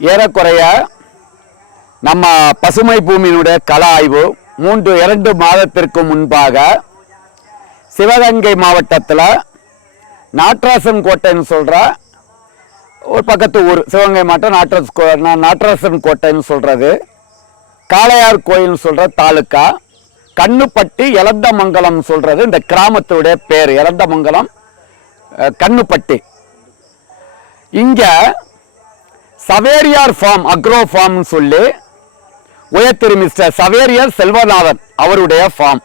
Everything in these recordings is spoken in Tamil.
ஏறக்குறைய நம்ம பசுமை பூமியினுடைய கள ஆய்வு மூன்று இரண்டு மாதத்திற்கு முன்பாக சிவகங்கை மாவட்டத்தில் நாட்ராசன் கோட்டைன்னு சொல்கிற ஒரு பக்கத்து ஊர் சிவகங்கை மாவட்டம் நாட்ராஸ் கோ நாட்ராசன் கோட்டைன்னு சொல்கிறது காளையார் கோயில்னு சொல்கிற தாலுக்கா. கண்ணுப்பட்டி எலந்தமங்கலம் சொல்கிறது இந்த கிராமத்துடைய பேர் எலந்தமங்கலம் கண்ணுப்பட்டி. இங்கே சவேரியார் ஃபார்ம் அக்ரோ ஃபார்ம்னு சொல்லி உயர்திரு மிஸ்டர் சவேரியார் செல்வநாதன் அவருடைய ஃபார்ம்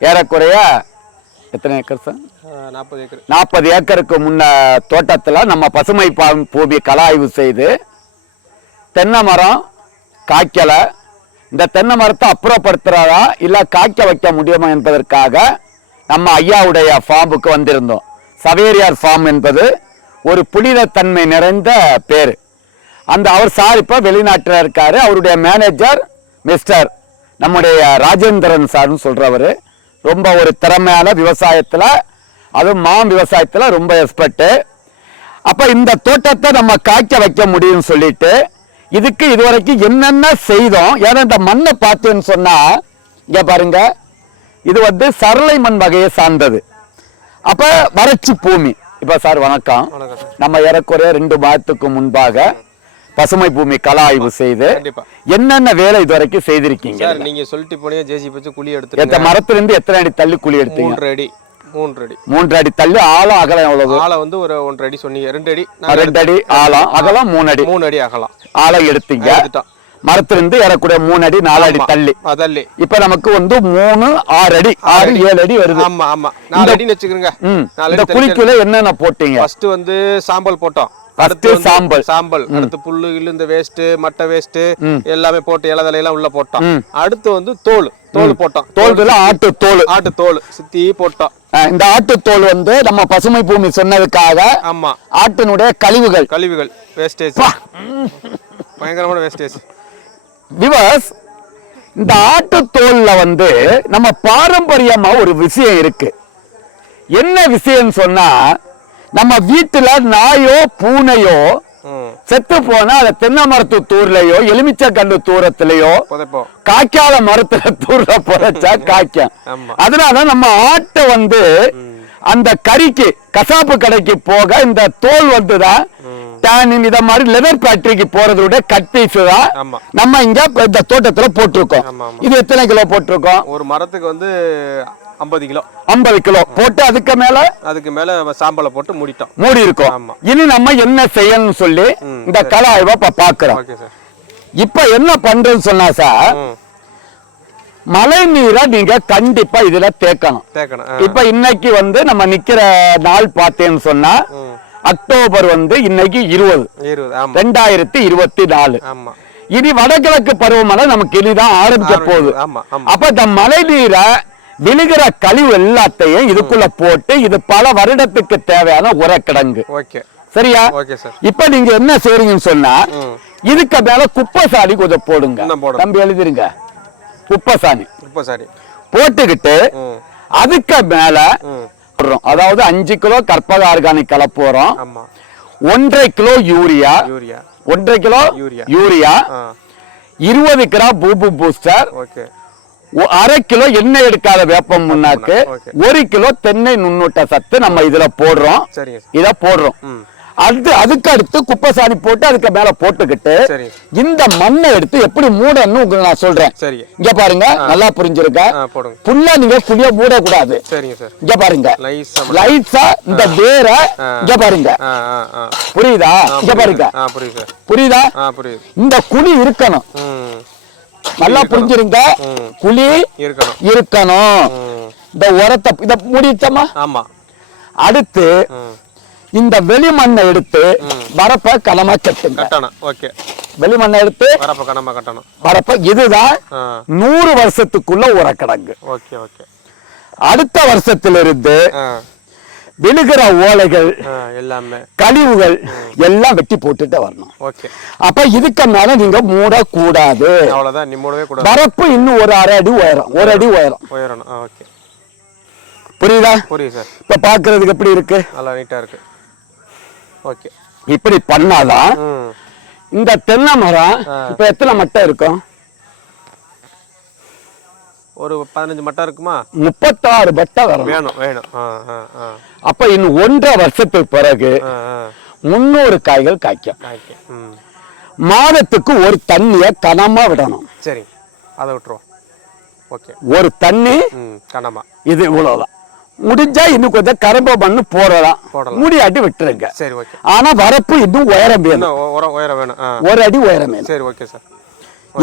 ஏறக்குறைய எத்தனை ஏக்கர் சார் நாற்பது ஏக்கர். நாற்பது ஏக்கருக்கு முன்ன தோட்டத்தில் நம்ம பசுமை பா- பூமி கலாய்வு செய்து தென்னை மரம் காய்க்கலை இந்த தென்னை மரத்தை அப்புறப்படுத்துறதா இல்லை காய்க்க வைக்க முடியுமா என்பதற்காக நம்ம ஐயாவுடைய ஃபார்முக்கு வந்திருந்தோம். சவேரியார் ஃபார்ம் என்பது ஒரு புனிதத்தன்மை நிறைந்த பேர். அந்த அவர் சார் இப்போ வெளிநாட்டில் இருக்காரு. அவருடைய மேனேஜர் மிஸ்டர் நம்முடைய ராஜேந்திரன் சார்னு சொல்றவர். ரொம்ப ஒரு திறமையான விவசாயத்தில் அதுவும் மாம் விவசாயத்தில் ரொம்ப எக்ஸ்பர்ட்டு அப்ப இந்த தோட்டத்தை நம்ம காய்க்க வைக்க முடியும்னு சொல்லிட்டு இதுக்கு இதுவரைக்கும் என்னென்ன செய்தோம்? ஏன்னா இந்த மண்ணை பார்த்தேன்னு சொன்னா இங்க பாருங்க இது வந்து சரளை மண் வகையை சார்ந்தது. அப்ப வறட்சி பூமி. இப்ப சார் வணக்கம். நம்ம ஏறக்குறைய ரெண்டு மாதத்துக்கு முன்பாக பசுமை பூமி கள ஆய்வு செய்து என்னென்ன வேலை இதுவரைக்கும் செய்திருக்கீங்க? சார் நீங்க சொல்லிட்டு போனீங்க ஜேசி வச்சு குழி எத்த எடுத்துருங்க. மரத்துல இருந்து எத்தனை அடி தள்ளி குழி எடுத்தீங்க? மூன்று அடி மூன்று அடி. மூன்று அடி தள்ளி ஆழம் அகலம் எவ்வளவு? ஆளை வந்து ஒரு ஒன்றரை அடி சொன்னீங்க. ரெண்டு அடி. ரெண்டு அடி ஆழம் அகலம் மூணு அடி. மூணு அடி ஆகலாம் ஆழம் எடுத்தீங்க. மரத்திலிருந்து ஏறக்கூடிய மூணு அடி நாலு அடி தள்ளி. அதல்லி இப்ப நமக்கு வந்து மூணு ஆறு அடி ஆறு ஏழு அடி வருது. ஆமா ஆமா. நாலு அடின்னு வச்சுக்கிறோங்க இந்த அடி குழிக்குள்ள என்னென்ன போட்டீங்க? ஃபர்ஸ்ட் வந்து சாம்பல் போட்டோம். அடுத்து சாம்பல். சாம்பல். அடுத்து புல்லு கில்லு இந்த வேஸ்ட் மட்டை வேஸ்ட் எல்லாமே போட்டு இலதலை எல்லாம் உள்ள போட்டோம் அடுத்து வந்து தோல். தோல் போட்டோம் தோல்ல ஆட்டு தோல். ஆட்டு தோல். சுத்தி போட்டோம் இந்த ஆட்டு தோல் வந்து நம்ம பசுமை பூமி சொன்னதுக்காக ஆமா. ஆட்டினுடைய கழிவுகள். கழிவுகள். வேஸ்டேஜ் பயங்கரமான வேஸ்டேஜ் விவஸ் இந்த ஆட்டு தோல்ல வந்து நம்ம பாரம்பரியமா ஒரு விஷயம் இருக்கு. என்ன விஷயம் சொன்னா நம்ம வீட்டுல நாயோ பூனையோ செத்து போனா அதை தென்னை மரத்து தூர்லயோ எலுமிச்சை கண்டு தூரத்திலயோ காய்க்காத மரத்துல தூர புதைச்சா காய்க்கும். அதனால நம்ம ஆட்டை வந்து அந்த கறிக்கு கசாப்பு கடைக்கு போக இந்த தோல் வந்துதான் டேனின் இத மாதிரி லெதர் ஃபேக்டரிக்கு போறதை விட கட் பீஸ் தான் நம்ம இங்க இந்த தோட்டத்துல போட்டிருக்கோம். இது எத்தனை கிலோ போட்டிருக்கோம்? ஒரு மரத்துக்கு வந்து ஐம்பது கிலோ. ஐம்பது கிலோ. போட்டு அதுக்கு மேல அதுக்கு மேல சாம்பலை போட்டு மூடிட்டோம். மூடி இருக்கோம். இனி நம்ம என்ன செய்யணும்னு சொல்லி இந்த கல ஆய்வா இப்ப பாக்குறோம். இப்ப என்ன பண்றதுன்னு சொன்னா சார் மழை நீரை நீங்க கண்டிப்பா இதுல தேக்கணும். இப்ப இன்னைக்கு வந்து நம்ம நிக்கிற நாள் பார்த்தேன்னு சொன்னா அக்டோபர் வந்து இன்னைக்கு இருபது. ரெண்டாயிரத்தி இருபத்தி நாலு. இனி வடகிழக்கு பருவமழை நமக்கு இனிதான் ஆரம்பிக்க போகுது. அப்ப இந்த மழை நீரை விழுகிற கழிவு எல்லாத்தையும் இதுக்குள்ள போட்டு இது பல வருடத்துக்கு தேவையான உரக்கிடங்கு. ஓகே. சரியா? இப்ப நீங்க என்ன செய்றீங்கன்னு சொன்னா இதுக்கு மேல குப்பை சாணி கொஞ்சம் போடுங்க. தம்பி எழுதிருங்க. குப்பை சாணி இப்போ சாரி போட்டுக்கிட்டு அதுக்கு மேல அதாவது அஞ்சு கிலோ கற்பக ஆர்கானிக் கலப்புறோம் ஒன்றரை கிலோ யூரியா. யூரியா. ஒன்றரை கிலோ யூரியா. இருபது கிராம் பூபு பூஸ்டர். ஓகே. அரை கிலோ எண்ணெய் எடுக்காத வேப்பம் முன்னாக்கு. ஒரு கிலோ தென்னை நுண்ணூட்ட சத்து நம்ம இதுல போடுறோம். இத போடுறோம். அது அதுக்கு அடுத்து குப்பை சாணி போட்டு அதுக்கு மேல போட்டுக்கிட்டு இந்த மண்ணை எடுத்து எப்படி மூடன்னு உங்களுக்கு நான் சொல்றேன். இங்க பாருங்க நல்லா புரிஞ்சிருக்க? புல்லா நீங்க மூடக்கூடாது. சரிங்க சார். இங்க பாருங்க. லைட்ஸா இந்த வேர இங்க பாருங்க. புரியுதா? இங்க பாருங்க. புரியுது இந்த குழி இருக்கணும். நல்லா புரிஞ்சிருங்க. குழி இருக்கணும். இந்த உரத்தை இத மூடிட்டோமா ஆமா. அடுத்து இந்த வெளிமண்ணை எடுத்து வரப்ப களமா கட்டுங்க. வெளிமண்ணை எடுத்து வரப்ப கணமா கட்டணும். வரப்ப இதுதான் நூறு வருஷத்துக்குள்ள உரக்கிடங்கு. Okay okay. அடுத்த வருஷத்திலிருந்து விழுகிற ஓலைகள் எல்லாமே. கழிவுகள் எல்லாம் வெட்டி போட்டுட்டு வரணும். ஓகே. அப்ப இதுக்கு மேல நீங்க மூடக்கூடாது. வரப்பு இன்னும் ஒரு அரை அடி உயரம். ஒரு அடி உயரம். புரியுதா? புரியுது இப்ப பாக்குறதுக்கு எப்படி இருக்கு? நல்லா நீட்டா இருக்கு. ஓகே. இப்படி பண்ணாதான் இந்த தென்னை மரம் இப்ப எத்தனை மட்டை இருக்கும்? ஒரு பதினஞ்சு மட்டை இருக்குமா? முப்பத்தாறு பட்டை வரும் வேணும் வேணும். அப்ப இன்னும் ஒன்றரை வருஷத்துக்கு பிறகு முன்னூறு காய்கள் காய்க்கும். மாதத்துக்கு ஒரு தண்ணிய கனமா விடணும். சரி அதை விட்டுருவோம். ஓகே. ஒரு தண்ணி கனமா. இது இவ்வளவுதான். முடிஞ்சா இன்னும் கொஞ்சம் கரும்பு மண்ணு போடலாம். முடியாட்டி விட்டுருங்க. சரி ஓகே. ஆனா வரப்பு இன்னும் உயரம் வேணும். உயரம் வேணும். ஒரு அடி உயரம் வேணும். சரி ஓகே சார்.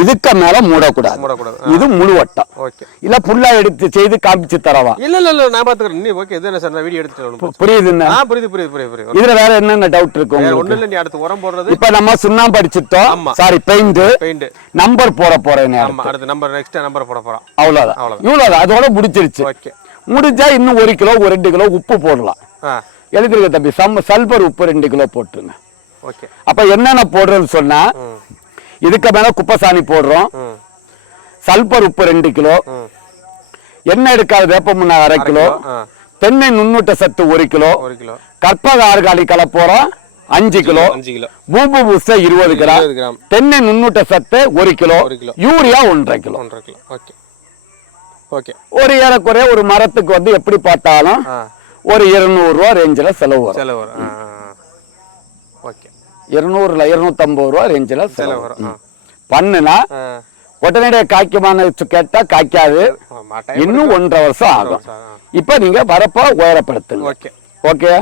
இதுக்கு மேல மூடக்கூடாது. மூடக்கூடாது. இது முழு வட்டம். ஓகே. இல்ல புல்லா எடுத்து செய்து காமிச்சு தரவா? இல்ல இல்ல இல்ல நான் பாத்துக்கிறேன். நீ ஓகே இது என்ன சார் நான் வீடியோ எடுத்துட்டு. புரியுதுன்னா ஆ புரியுது புரியுது புரியுது புரியுது. இதுல வேற என்னென்ன டவுட் இருக்கு ஒண்ணும் இல்ல நீ அடுத்து உரம் போடுறது. இப்ப நம்ம சுண்ணாம்பு அடிச்சிட்டோம். சாரி பெயிண்ட் பெயிண்ட் நம்பர் போட போறேன் அடுத்து. நம்பர் நெக்ஸ்ட் நம்பர் போட போறோம். அவ்வளவுதான். இவ்வளவுதான். அதோட முடிச்சிருச்சு. ஓகே. முடிஞ்சா இன்னும் ஒரு கிலோ ஒரு ரெண்டு கிலோ உப்பு போடலாம். எழுதிருக்க தம்பி? சம் சல்பர் உப்பு ரெண்டு கிலோ போட்டுருங்க. ஓகே. அப்ப என்னென்ன போடுறதுன்னு சொன்னா இதுக்கு மேல குப்பைசாணி போடுறோம். சல்பர் உப்பு ரெண்டு கிலோ. எண்ணெய் எடுக்காத வேப்பமுன்னா அரை கிலோ. தென்னை நுண்ணூட்ட சத்து ஒரு கிலோ. கற்பக ஆர்கானிக் கலப்போறோம் அஞ்சு கிலோ. பூம்பு பூஸ்ட இருபது கிராம். தென்னை நுண்ணூட்ட சத்து ஒரு கிலோ. யூரியா ஒன்றரை கிலோ. ஒன்றரை கிலோ. ஓகே. ஓகே. ஒரு ஏறக்குறைய ஒரு மரத்துக்கு வந்து எப்படி பார்த்தாலும் ஒரு இருநூறு ரூபா ரேஞ்சில் செலவு வரும் செலவு வரும் ஆ ஆ, ஆ. ஓகே இருநூறுல இருநூத்தம்பது ரூபா ரேஞ்சில் செலவு வரும். பண்ணுனா உடனடியாக காய்க்குமான்னு கேட்டா காய்க்காது. இன்னும் ஒன்றரை வருஷம் ஆகும். இப்ப நீங்க வரப்போ உயரப்படுத்துங்க. ஓகே. ஓகே?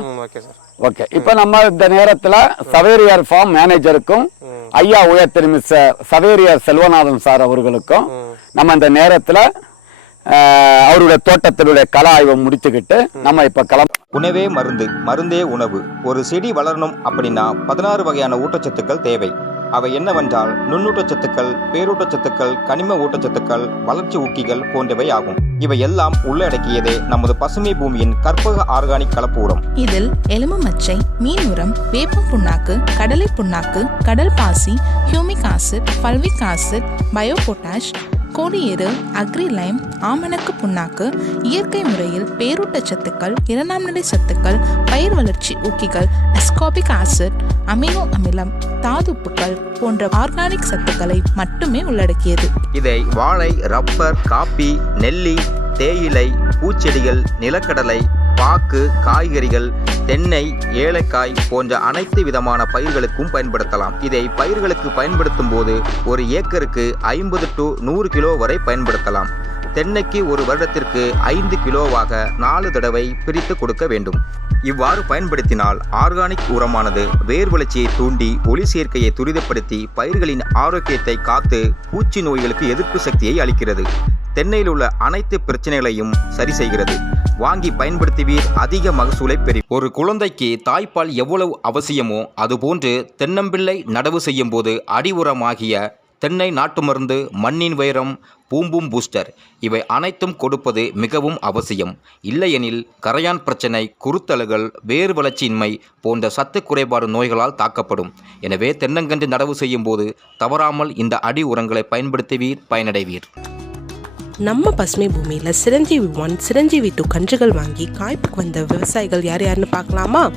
ஓகே இப்ப நம்ம இந்த நேரத்துல சவேரியார் ஃபார்ம் மேனேஜருக்கும். ஐயா உயர் திரு மிஸ் சவேரியார் செல்வநாதன் சார் அவர்களுக்கும். நம்ம இந்த நேரத்துல அவருடைய தோட்டத்தினுடைய கல ஆய்வை முடிச்சுக்கிட்டு நம்ம இப்ப கிளம்ப உணவே மருந்து மருந்தே உணவு. ஒரு செடி வளரணும் அப்படின்னா பதினாறு வகையான ஊட்டச்சத்துக்கள் தேவை. அவை என்னவென்றால் நுண்ணூட்டச்சத்துக்கள் பேரூட்டச்சத்துக்கள் கனிம ஊட்டச்சத்துக்கள் வளர்ச்சி ஊக்கிகள் போன்றவை ஆகும். இவை எல்லாம் உள்ளடக்கியதே நமது பசுமை பூமியின் கற்பக ஆர்கானிக் கலப்பு உரம் இதில் எலும்பு மச்சை மீன் உரம் வேப்பம் புண்ணாக்கு கடலை புண்ணாக்கு கடல் பாசி humic acid fulvic acid bio potash கோடியேறு agrilime ஆமணக்கு புண்ணாக்கு இயற்கை முறையில் பேரூட்டச்சத்துக்கள் இரண்டாம் நிலை சத்துக்கள் பயிர் வளர்ச்சி ஊக்கிகள் அஸ்காபிக் ஆசிட் அமினோ அமிலம் தாதுப்புக்கள் போன்ற ஆர்கானிக் சத்துக்களை மட்டுமே உள்ளடக்கியது. இதை வாழை ரப்பர் காப்பி நெல்லி தேயிலை பூச்செடிகள் நிலக்கடலை பாக்கு காய்கறிகள் தென்னை ஏலக்காய் போன்ற அனைத்து விதமான பயிர்களுக்கும் பயன்படுத்தலாம். இதை பயிர்களுக்கு பயன்படுத்தும் போது ஒரு ஏக்கருக்கு ஐம்பது டு நூறு கிலோ வரை பயன்படுத்தலாம். தென்னைக்கு ஒரு வருடத்திற்கு ஐந்து கிலோவாக நாலு தடவை பிரித்து கொடுக்க வேண்டும். இவ்வாறு பயன்படுத்தினால் ஆர்கானிக் உரமானது வேர் வளர்ச்சியை தூண்டி ஒளி சேர்க்கையை துரிதப்படுத்தி பயிர்களின் ஆரோக்கியத்தை காத்து பூச்சி நோய்களுக்கு எதிர்ப்பு சக்தியை அளிக்கிறது. தென்னையில் உள்ள அனைத்து பிரச்சனைகளையும் சரி செய்கிறது. வாங்கி பயன்படுத்துவீர் அதிக மகசூலை பெறி ஒரு குழந்தைக்கு தாய்ப்பால் எவ்வளவு அவசியமோ அதுபோன்று தென்னம்பிள்ளை நடவு செய்யும் போது அடி உரமாகிய தென்னை நாட்டு மருந்து மண்ணின் வைரம் பூம்பும் பூஸ்டர் இவை அனைத்தும் கொடுப்பது மிகவும் அவசியம். இல்லையெனில் கரையான் பிரச்சனை குருத்தலுகள் வேறு வளர்ச்சியின்மை போன்ற சத்து குறைபாடு நோய்களால் தாக்கப்படும். எனவே தென்னங்கன்று நடவு செய்யும் போது தவறாமல் இந்த அடி உரங்களை பயன்படுத்துவீர் பயனடைவீர். நம்ம பசுமை பூமியில் சிரஞ்சீவி ஒன் சிரஞ்சீவி டூ கன்றுகள் வாங்கி காய்ப்புக்கு வந்த விவசாயிகள் யார் யாருன்னு பார்க்கலாமா?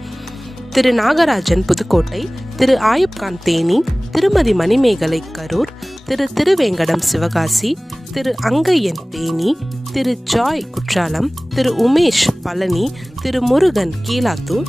திரு நாகராஜன் புதுக்கோட்டை திரு ஆயுப்கான் தேனி திருமதி மணிமேகலை கரூர் திரு திருவேங்கடம் சிவகாசி திரு அங்கையன் தேனி திரு ஜாய் குற்றாலம் திரு உமேஷ் பழனி திரு முருகன் கீழாத்தூர்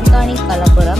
ஆர்கானிக் கலப்புரம்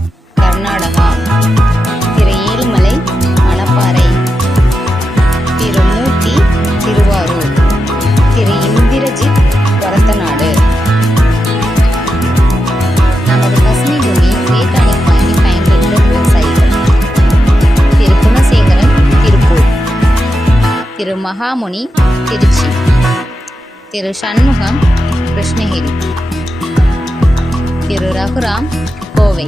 கர்நாடகா. திரு ஏழுமலை மணப்பாறை. திரு மூர்த்தி திருவாரூர். திரு இந்திரஜித் வரத்தநாடு நமது பசுமை பூமி வேட்டாணிக் வாங்கி பயன்பெற்ற விவசாயிகள். திரு குணசேகரன் திருப்பூர். திரு மகாமுனி திருச்சி. திரு சண்முகம் கிருஷ்ணகிரி. திரு ரகுராம் கோவை.